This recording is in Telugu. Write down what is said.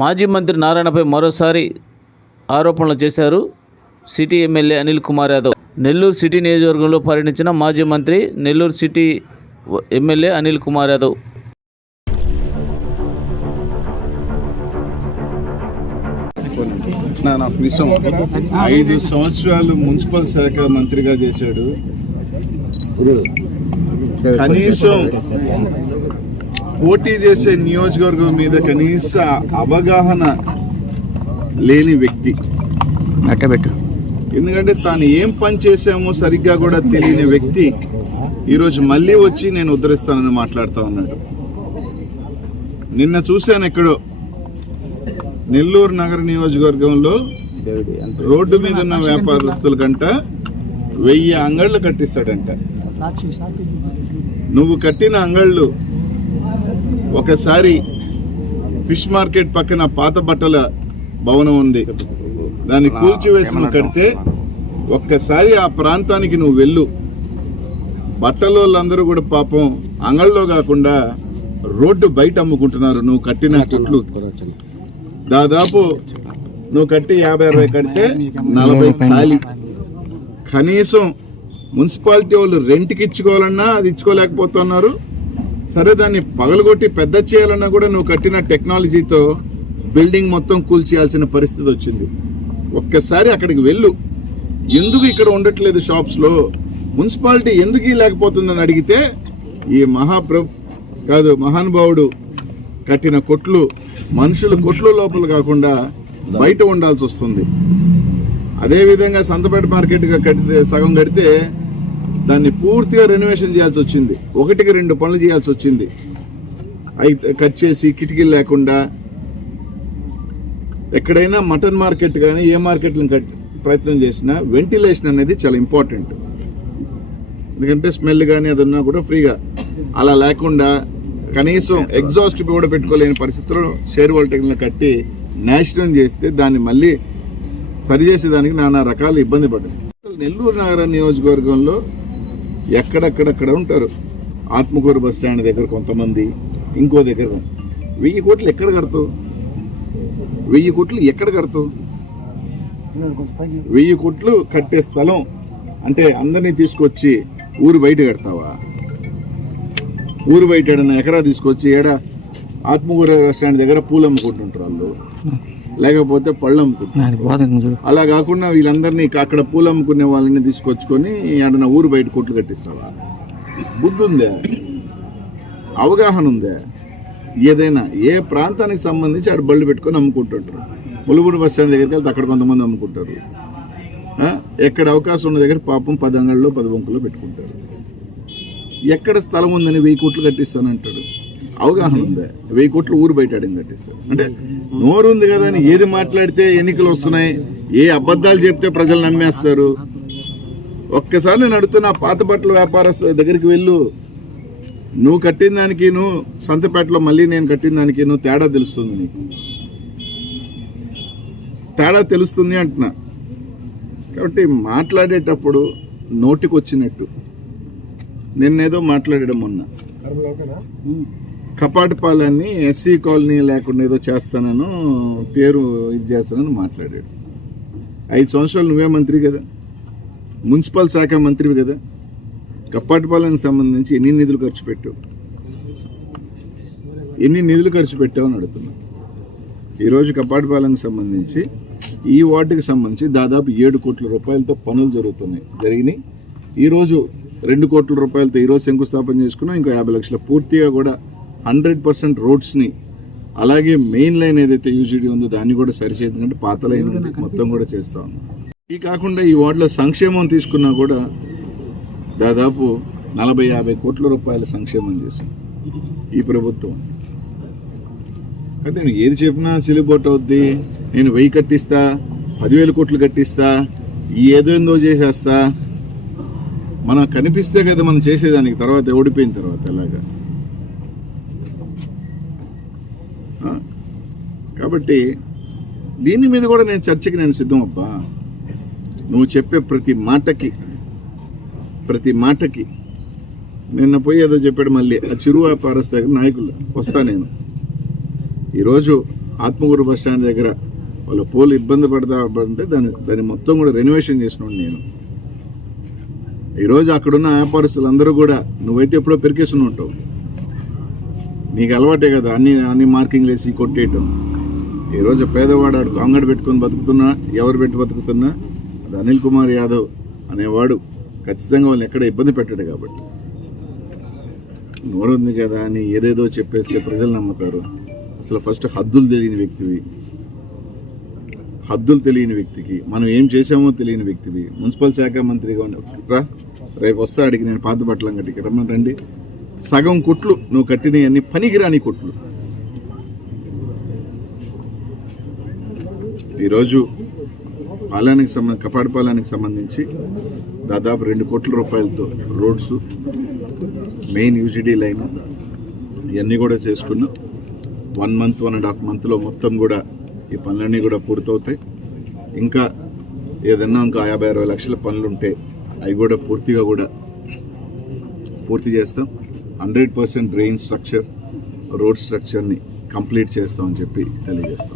మాజీ మంత్రి నారాయణపై మరోసారి ఆరోపణలు చేశారు city MLA Anil Kumar Yadav. Nellore city నియోజకవర్గంలో పర్యటించిన మాజీ మంత్రి నెల్లూరు సిటీ ఎమ్మెల్యే అనిల్ కుమార్ యాదవ్. నా ఐదు సంవత్సరాలు మున్సిపల్ శాఖ మంత్రిగా చేశాడు. కనీసం పోటీ చేసే నియోజకవర్గం మీద కనీస అవగాహన లేని వ్యక్తి. అట్టబెట్టు ఎందుకంటే తాను ఏం పని చేశామో సరిగ్గా కూడా తెలియని వ్యక్తి ఈరోజు మళ్ళీ వచ్చి నేను ఉద్ధరిస్తానని మాట్లాడుతూ ఉన్నాడు. నిన్న చూశాను ఎక్కడో. నెల్లూరు నగర నియోజకవర్గంలో రోడ్డు మీద ఉన్న వ్యాపారస్తుల కంట వెయ్యి అంగళ్ళు కట్టిస్తాడంట. నువ్వు కట్టిన అంగళ్ళు ఒకసారి ఫిష్ మార్కెట్ పక్కన పాత బట్టల భవనం ఉంది. దాన్ని కూల్చివేసి నువ్వు కడితే ఒక్కసారి ఆ ప్రాంతానికి నువ్వు వెళ్ళు. బట్టలోళ్ళందరూ కూడా పాపం అంగళ్ళలో కాకుండా రోడ్డు బయట అమ్ముకుంటున్నారు. నువ్వు కట్టిన కొట్లు. దాదాపు నువ్వు కట్టి యాభై అరవై కడితే నలభై ఖాళీ కనీసం మున్సిపాలిటీ వాళ్ళు రెంట్కి ఇచ్చుకోవాలన్నా అది ఇచ్చుకోలేకపోతున్నారు. సరే దాన్ని పగలగొట్టి పెద్ద చేయాలన్నా కూడా నువ్వు కట్టిన టెక్నాలజీతో బిల్డింగ్ మొత్తం కూల్చేయాల్సిన పరిస్థితి వచ్చింది. ఒక్కసారి అక్కడికి వెళ్ళు. ఎందుకు ఇక్కడ ఉండట్లేదు షాప్స్లో? మున్సిపాలిటీ ఎందుకు లేకపోతుందని అడిగితే ఈ మహాప్ర కాదు మహానుభావుడు కట్టిన కొట్లు మనుషులు కొట్లు లోపల కాకుండా బయట ఉండాల్సి వస్తుంది. అదేవిధంగా సంతపేట మార్కెట్గా కడితే సగం కడితే దాన్ని పూర్తిగా రెనోవేషన్ చేయాల్సి వచ్చింది. ఒకటికి రెండు పనులు చేయాల్సి వచ్చింది. అయితే కట్ చేసి కిటికీలు లేకుండా ఎక్కడైనా మటన్ మార్కెట్ కానీ ఏ మార్కెట్లను కట్ ప్రయత్నం చేసినా వెంటిలేషన్ అనేది చాలా ఇంపార్టెంట్ ఎందుకంటే స్మెల్ కానీ అది ఉన్నా కూడా ఫ్రీగా. అలా లేకుండా కనీసం ఎగ్జాస్ట్ కూడా పెట్టుకోలేని పరిస్థితుల్లో షేర్ వాల్టెక్ని కట్టి నాశనం చేస్తే దాన్ని మళ్ళీ సరిచేసేదానికి నానా రకాల ఇబ్బంది పడ్డాయి నెల్లూరు నగర నియోజకవర్గంలో ఎక్కడెక్కడెక్కడ ఉంటారు? ఆత్మకూరు బస్ స్టాండ్ దగ్గర కొంతమంది ఇంకో దగ్గర వెయ్యి కోట్లు ఎక్కడ కడతావు? వెయ్యి కోట్లు ఎక్కడ కడతావు? వెయ్యి కోట్లు కట్టే స్థలం అంటే అందరినీ తీసుకొచ్చి ఊరు బయట కడతావా? ఊరు బయట ఏడన్నా ఎకరా తీసుకొచ్చి ఏడ? బస్ స్టాండ్ దగ్గర పూలు అమ్ముకుంటుంటారు వాళ్ళు. లేకపోతే పళ్ళు అమ్ముకుంటారు. అలా కాకుండా వీళ్ళందరినీ అక్కడ పూలు అమ్ముకునే వాళ్ళని తీసుకొచ్చుకొని ఏడన్నా ఊరు బయట కొట్లు కట్టిస్తావా? బుద్ధి ఉందే? అవగాహన ఉందే? ఏదైనా ఏ ప్రాంతానికి సంబంధించి ఆడ బళ్ళు పెట్టుకొని అమ్ముకుంటుంటారు. ములుగుడు బస్ స్టాండ్ దగ్గరికి వెళ్తే అక్కడ కొంతమంది అమ్ముకుంటారు? ఎక్కడ అవకాశం ఉన్న దగ్గర పాపం పది అంగళ్ళు పది బొంకులు పెట్టుకుంటారు. ఎక్కడ స్థలం ఉందని వెయ్యి కోట్లు కట్టిస్తానంటాడు. అవగాహన ఉందా. వెయ్యి కోట్లు ఊరు బయట అడిగి కట్టిస్తాడు అంటే నోరు ఉంది కదా అని ఏది మాట్లాడితే ఎన్నికలు వస్తున్నాయి ఏ అబద్ధాలు చెప్తే ప్రజలు నమ్మేస్తారు. ఒక్కసారి నేను అడుగుతున్నా పాత బట్టల వ్యాపారస్తుల దగ్గరికి వెళ్ళు. నువ్వు కట్టిన దానికి నువ్వు సంతపేటలో మళ్ళీ నేను కట్టిన దానికి నువ్వు తేడా తెలుస్తుంది నీకు. తేడా తెలుస్తుంది అంటున్నా. కాబట్టి మాట్లాడేటప్పుడు నోటికి వచ్చినట్టు నిన్నేదో మాట్లాడడం మొన్న. కపాటపాలన్నీ ఎస్సీ కాలనీ లేకుండా ఏదో చేస్తానను పేరు ఇది చేస్తానని మాట్లాడాడు. ఐదు సంవత్సరాలు నువ్వే మంత్రి కదా. మున్సిపల్ శాఖ మంత్రివి కదా. కప్పాటిపాలెనికి సంబంధించి ఎన్ని నిధులు ఖర్చు పెట్టావు? ఎన్ని నిధులు ఖర్చు పెట్టావు అని అడుగుతున్నా. ఈరోజు కప్పాటిపాలెంకి సంబంధించి ఈ వార్డుకి సంబంధించి దాదాపు ఏడు కోట్ల రూపాయలతో పనులు జరుగుతున్నాయి. జరిగినాయి. ఈరోజు రెండు కోట్ల రూపాయలతో ఈరోజు శంకుస్థాపన చేసుకున్నాం. ఇంకో యాభై లక్షల పూర్తిగా కూడా హండ్రెడ్ పర్సెంట్ రోడ్స్ని అలాగే మెయిన్ లైన్ ఏదైతే యూజీడీ ఉందో దాన్ని కూడా సరిచేద్దంటే పాత లైన్ మొత్తం కూడా చేస్తా ఉన్నాం. ఈ కాకుండా ఈ వార్డులో సంక్షేమం తీసుకున్నా కూడా దాదాపు నలభై యాభై కోట్ల రూపాయల సంక్షేమం చేశాం ఈ ప్రభుత్వం. అయితే నేను ఏది చెప్పినా చెల్లిపోటు అవుద్ది నేను వెయ్యి కట్టిస్తా పదివేల కోట్లు కట్టిస్తా ఏదో ఏందో చేసేస్తా. మనం కనిపిస్తే కదా మనం చేసేదానికి తర్వాత ఓడిపోయిన తర్వాత ఎలాగా ఆ? కాబట్టి దీని మీద కూడా నేను చర్చకి నేను సిద్ధం అబ్బా నువ్వు చెప్పే ప్రతి మాటకి ప్రతి మాటకి నిన్న పోయి ఏదో చెప్పాడు మళ్ళీ ఆ చిరు వ్యాపారస్తు దగ్గర నాయకులు వస్తా నేను. ఈరోజు ఆత్మగురు బస్ స్టాండ్ దగ్గర వాళ్ళ పోలు ఇబ్బంది పడతా అంటే దాన్ని దాన్ని మొత్తం కూడా రెనోవేషన్ చేసినాడు నేను. ఈరోజు అక్కడున్న వ్యాపారస్తులు అందరూ కూడా నువ్వైతే ఎప్పుడో పెరికేసుకుని ఉంటావు నీకు అలవాటే కదా అన్ని అన్ని మార్కింగ్లు వేసి కొట్టేయటం. ఈరోజు పేదవాడు ఆడు అంగడి పెట్టుకొని బతుకుతున్నా ఎవరు పెట్టి బతుకుతున్నా అది అనిల్ కుమార్ యాదవ్ అనేవాడు ఖచ్చితంగా వాళ్ళని ఎక్కడ ఇబ్బంది పెట్టాడు కాబట్టి. నోరుంది కదా అని ఏదేదో చెప్పేస్తే ప్రజలు నమ్ముతారు. అసలు ఫస్ట్ హద్దులు తెలియని వ్యక్తివి. హద్దులు తెలియని వ్యక్తికి మనం ఏం చేసామో తెలియని వ్యక్తివి. మున్సిపల్ శాఖ మంత్రిగా ఉండే రేపు వస్తా అడిగి నేను పాత బట్టలం కట్టి రమ్మని రండి. సగం కుట్లు నువ్వు కట్టినవన్నీ పనికిరాని కుట్లు. ఈరోజు పాలానికి సంబంధ కపాడిపాలానికి సంబంధించి దాదాపు రెండు కోట్ల రూపాయలతో రోడ్స్ మెయిన్ యూజిడి లైన్ ఇవన్నీ కూడా చేసుకున్నాం. One month one and half మంత్లో మొత్తం కూడా ఈ పనులన్నీ కూడా పూర్తవుతాయి. ఇంకా ఏదన్నా ఇంకా యాభై అరవై లక్షల పనులు ఉంటే అవి కూడా పూర్తిగా కూడా పూర్తి చేస్తాం. Hundred percent drain structure road స్ట్రక్చర్ని complete చేస్తామని చెప్పి తెలియజేస్తాం.